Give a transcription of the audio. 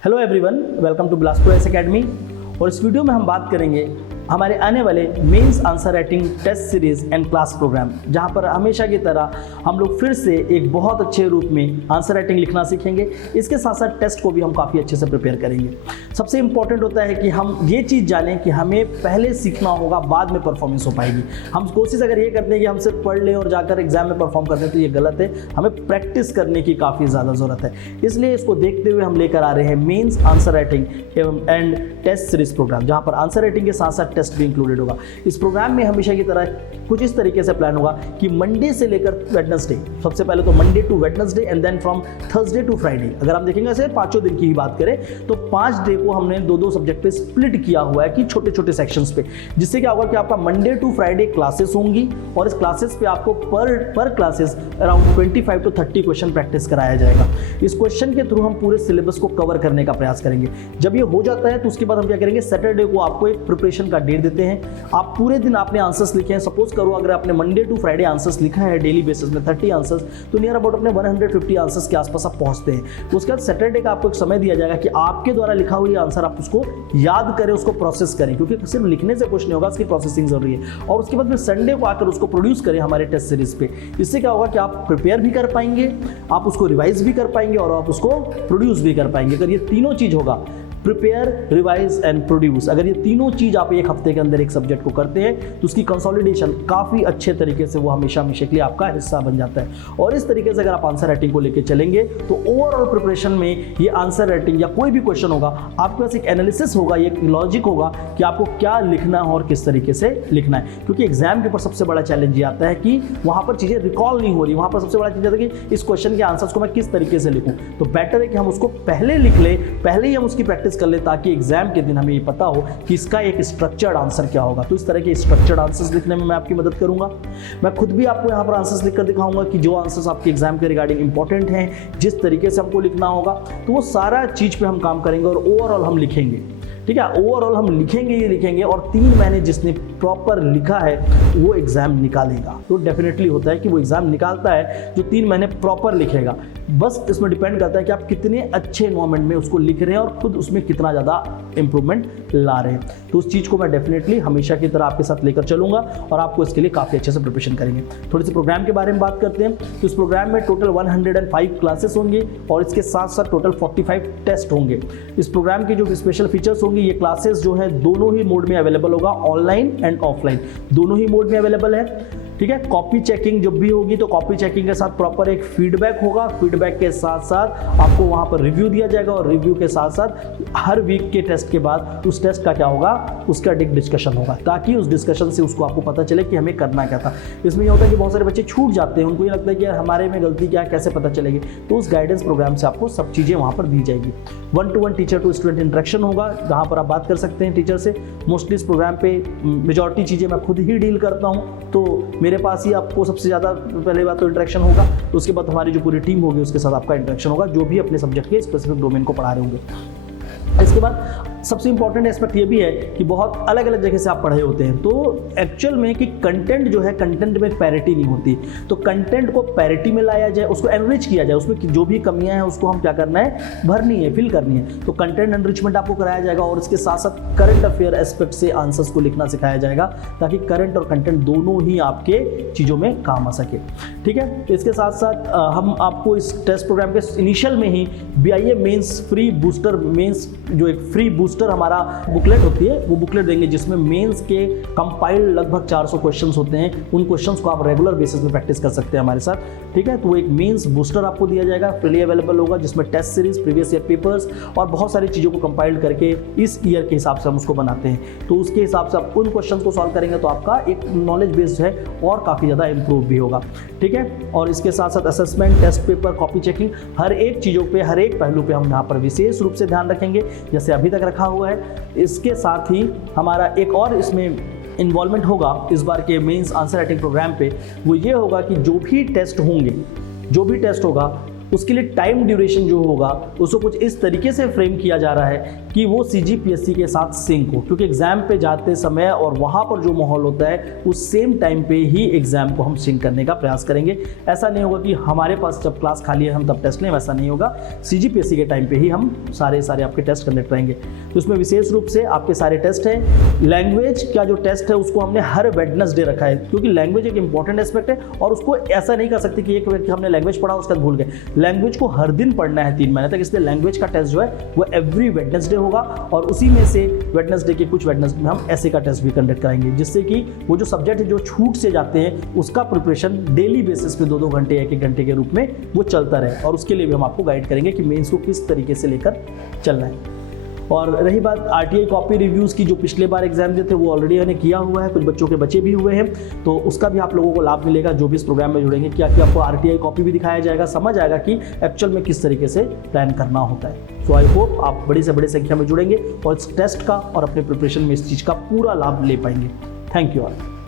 Hello everyone, welcome to Bilaspur ace academy. और इस video में हम बात करेंगे हमारे आने वाले mains answer writing test series and class programme, जहां पर हमेशा की तरह हम लोग फिर से एक बहुत अच्छे रूप में आंसर राइटिंग लिखना सीखेंगे। इसके साथ साथ टेस्ट को भी हम काफ़ी अच्छे से प्रिपेयर करेंगे। सबसे इंपॉर्टेंट होता है कि हम ये चीज़ जानें कि हमें पहले सीखना होगा, बाद में परफॉर्मेंस हो पाएगी। हम कोशिश अगर ये करते हैं कि हम सिर्फ पढ़ लें और जाकर एग्जाम में परफॉर्म कर दें तो ये गलत है। हमें प्रैक्टिस करने की काफ़ी ज़्यादा ज़रूरत है। इसलिए इसको देखते हुए हम लेकर आ रहे हैं mains answer writing and test series programme, जहाँ पर आंसर राइटिंग के साथ साथ टेस्ट भी इंक्लूडेड होगा। इस प्रोग्राम में हमेशा की तरह कुछ इस तरीके से प्लान होगा कि मंडे से लेकर वेडनेसडे, सबसे पहले तो Monday to Wednesday and then from Thursday to Friday. अगर आप देखेंगे ऐसे 5 दिन की ही बात करें तो 5 डे को हमने 2-2 सब्जेक्ट पे स्प्लिट किया हुआ है कि छोटे छोटे सेक्शंस पे, जिससे क्या होगा कि आपका मंडे टू फ्राइडे क्लासेस होंगी और इस क्लासेस पे आपको पर classes around 25 to 30 question practice कराया जाएगा। इस क्वेश्चन के थ्रू हम पूरे सिलेबस को कवर करने का प्रयास करेंगे। जब ये हो जाता है तो उसके बाद हम क्या करेंगे, सैटरडे को आपको एक प्रिपरेशन का डेट देते हैं। आप पूरे दिन आपने आंसर्स लिखे हैं। सपोज करो अगर आपने मंडे टू फ्राइडे आंसर्स लिखा है डेली बेसिस में 30 आंसर्स, तो नियर अबाउट अपने 150 आंसर्स के आसपास आप पहुंचते हैं। उसके बाद सैटरडे का आपको एक समय दिया जाएगा कि आपके द्वारा लिखा हुआ आंसर आप उसको याद करें, उसको प्रोसेस करें, क्योंकि सिर्फ लिखने से कुछ नहीं होगा, उसकी प्रोसेसिंग जरूरी है। और उसके बाद फिर संडे को आकर उसको प्रोड्यूस करें हमारे टेस्ट सीरीज पे। इससे क्या होगा कि आप प्रिपेयर भी कर पाएंगे, आप उसको रिवाइज भी कर पाएंगे और आप उसको प्रोड्यूस भी कर पाएंगे। अगर ये तीनों चीज होगा, प्रिपेयर, रिवाइज एंड प्रोड्यूस, अगर ये तीनों चीज आप एक हफ्ते के अंदर एक सब्जेक्ट को करते हैं तो उसकी कंसोलिडेशन काफी अच्छे तरीके से वो हमेशा के लिए आपका हिस्सा बन जाता है। और इस तरीके से अगर आप आंसर राइटिंग को लेकर चलेंगे तो ओवरऑल प्रिपरेशन में ये आंसर राइटिंग या कोई भी क्वेश्चन होगा, आपके पास एक एनालिसिस होगा, एक लॉजिक होगा कि आपको क्या लिखना है और किस तरीके से लिखना है। क्योंकि एग्जाम के ऊपर सबसे बड़ा चैलेंज ये आता है कि वहां पर चीजें रिकॉल नहीं हो रही। वहां पर सबसे बड़ा चीज आता है कि इस क्वेश्चन के आंसर्स को मैं किस तरीके से लिखूं। तो बेटर है कि हम उसको पहले लिख ले, पहले ही हम उसकी प्रैक्टिस कर ले, ताकि एग्जाम के दिन हमें ये पता हो कि इसका एक स्ट्रक्चर्ड आंसर क्या होगा। तो इस तरह के स्ट्रक्चर्ड आंसर्स लिखने में मैं आपकी मदद करूंगा। मैं खुद भी आपको यहाँ पर आंसर्स लिखकर दिखाऊंगा कि जो आंसर्स आपके एग्जाम के रिगार्डिंग इंपॉर्टेंट हैं, जिस तरीके से हमको लिखना होगा, तो वो सारा चीज पे हम काम करेंगे और ओवरऑल हम लिखेंगे। ठीक है, ओवरऑल हम लिखेंगे और 3 महीने जिसने प्रॉपर लिखा है वो एग्जाम निकालेगा। तो डेफिनेटली होता है कि वो एग्जाम निकालता है जो 3 महीने प्रॉपर लिखेगा। बस इसमें डिपेंड करता है कि आप कितने अच्छे एनवायरनमेंट में उसको लिख रहे हैं और खुद उसमें कितना ज़्यादा इंप्रूवमेंट ला रहे हैं। तो उस चीज़ को मैं डेफिनेटली हमेशा की तरह आपके साथ लेकर चलूंगा और आपको इसके लिए काफ़ी अच्छे से प्रिपरेशन करेंगे। थोड़ी सी प्रोग्राम के बारे में बात करते हैं। तो इस प्रोग्राम में टोटल 105 क्लासेस होंगी और इसके साथ साथ टोटल 45 टेस्ट होंगे। इस प्रोग्राम की जो स्पेशल फीचर्स होंगी, ये क्लासेस जो है दोनों ही मोड में अवेलेबल होगा, ऑनलाइन एंड ऑफलाइन दोनों ही मोड में अवेलेबल है। ठीक है, कॉपी चेकिंग जब भी होगी तो कॉपी चेकिंग के साथ प्रॉपर एक फीडबैक होगा। फीडबैक के साथ साथ आपको वहां पर रिव्यू दिया जाएगा और रिव्यू के साथ साथ हर वीक के टेस्ट के बाद उस टेस्ट का क्या होगा, उसका एक डिस्कशन होगा, ताकि उस डिस्कशन से उसको आपको पता चले कि हमें करना क्या था। इसमें यह होता है कि बहुत सारे बच्चे छूट जाते हैं, उनको ये लगता है कि यार हमारे में गलती क्या है, कैसे पता चलेगी। तो उस गाइडेंस प्रोग्राम से आपको सब चीज़ें वहाँ पर दी जाएगी। 1-to-1 teacher to student interaction होगा, जहाँ पर आप बात कर सकते हैं टीचर से। मोस्टली इस प्रोग्राम पे मेजॉरिटी चीज़ें मैं खुद ही डील करता हूँ, तो मेरे पास ही आपको सबसे ज़्यादा पहले बात तो इंटरेक्शन होगा। उसके बाद हमारी जो पूरी टीम होगी उसके साथ आपका इंटरेक्शन होगा, जो भी अपने सब्जेक्ट के स्पेसिफिक डोमेन को पढ़ा रहे होंगे। इसके बाद सबसे इंपॉर्टेंट एस्पेक्ट ये भी है कि बहुत अलग अलग जगह से आप पढ़े होते हैं, तो एक्चुअल में कि कंटेंट जो है, कंटेंट में पैरिटी नहीं होती। तो कंटेंट को पैरिटी में लाया जाए, उसको एनरिच किया जाए, उसमें जो भी कमियां हैं उसको हम क्या करना है, भरनी है, फिल करनी है। तो कंटेंट एनरिचमेंट आपको कराया जाएगा और इसके साथ साथ करंट अफेयर एस्पेक्ट से आंसर्स को लिखना सिखाया जाएगा, ताकि करंट और कंटेंट दोनों ही आपके चीज़ों में काम आ सके। ठीक है, इसके साथ साथ हम आपको इस टेस्ट प्रोग्राम के इनिशियल में ही BIA mains free booster, mains जो एक फ्री बूस्टर हमारा बुकलेट होती है, वो बुकलेट देंगे, जिसमें मेंस के कंपाइल्ड लगभग 400 क्वेश्चंस होते हैं। उन क्वेश्चंस को आप रेगुलर बेसिस में प्रैक्टिस कर सकते हैं हमारे साथ। ठीक है, तो एक मेंस बूस्टर आपको दिया जाएगा, फ्रीली अवेलेबल होगा, जिसमें test series, previous year papers और बहुत सारी चीज़ों को कंपाइल्ड करके इस ईयर के हिसाब से हम उसको बनाते हैं। तो उसके हिसाब से आप उन क्वेश्चन को सॉल्व करेंगे तो आपका एक नॉलेज बेस्ड है और काफ़ी ज़्यादा इंप्रूव भी होगा। ठीक है, और इसके साथ साथ assessment, test paper, copy checking, हर एक चीज़ों पे, हर एक पहलू पे हम यहाँ पर विशेष रूप से ध्यान रखेंगे, जैसे अभी तक रखा हुआ है। इसके साथ ही हमारा एक और इसमें इन्वॉल्वमेंट होगा इस बार के मेंस आंसर राइटिंग प्रोग्राम पे, वो ये होगा कि जो भी टेस्ट होगा उसके लिए टाइम ड्यूरेशन जो होगा उसको कुछ इस तरीके से फ्रेम किया जा रहा है कि वो CGPSC के साथ सिंक हो, क्योंकि एग्ज़ाम पे जाते समय और वहाँ पर जो माहौल होता है उस सेम टाइम पे ही एग्ज़ाम को हम सिंक करने का प्रयास करेंगे। ऐसा नहीं होगा कि हमारे पास जब क्लास खाली है हम तब टेस्ट लें, वैसा नहीं होगा। CGPSC के टाइम पे ही हम सारे आपके टेस्ट कंडक्ट करेंगे। तो इसमें विशेष रूप से आपके सारे टेस्ट हैं। लैंग्वेज का जो टेस्ट है उसको हमने हर वेडनेसडे रखा है, क्योंकि लैंग्वेज एक इंपॉर्टेंट एस्पेक्ट है और उसको ऐसा नहीं कर सकते कि एक व्यक्ति हमने लैंग्वेज पढ़ा उसके बाद भूल गए। लैंग्वेज को हर दिन पढ़ना है 3 महीने तक, इसलिए लैंग्वेज का टेस्ट जो है वो एवरी वेडनेसडे होगा और उसी में से वेडनेसडे के कुछ वेडनेसडे में हम ऐसे का टेस्ट भी कंडक्ट कराएंगे, जिससे कि वो जो सब्जेक्ट है जो छूट से जाते हैं उसका प्रिपरेशन डेली बेसिस पे 2-2 घंटे 1-1 घंटे के रूप में वो चलता रहे। और उसके लिए भी हम आपको गाइड करेंगे कि मेंस को किस तरीके से लेकर चलना है। और रही बात RTI कॉपी रिव्यूज़ की, जो पिछले बार एग्जाम दिए थे वो ऑलरेडी मैंने किया हुआ है, कुछ बच्चों के बचे भी हुए हैं, तो उसका भी आप लोगों को लाभ मिलेगा जो भी इस प्रोग्राम में जुड़ेंगे। कि आपको RTI कॉपी भी दिखाया जाएगा, समझ आएगा कि एक्चुअल में किस तरीके से प्लान करना होता है। सो आई होप आप बड़ी से बड़ी संख्या में जुड़ेंगे और इस टेस्ट का और अपने प्रिपरेशन में इस चीज़ का पूरा लाभ ले पाएंगे। Thank you all.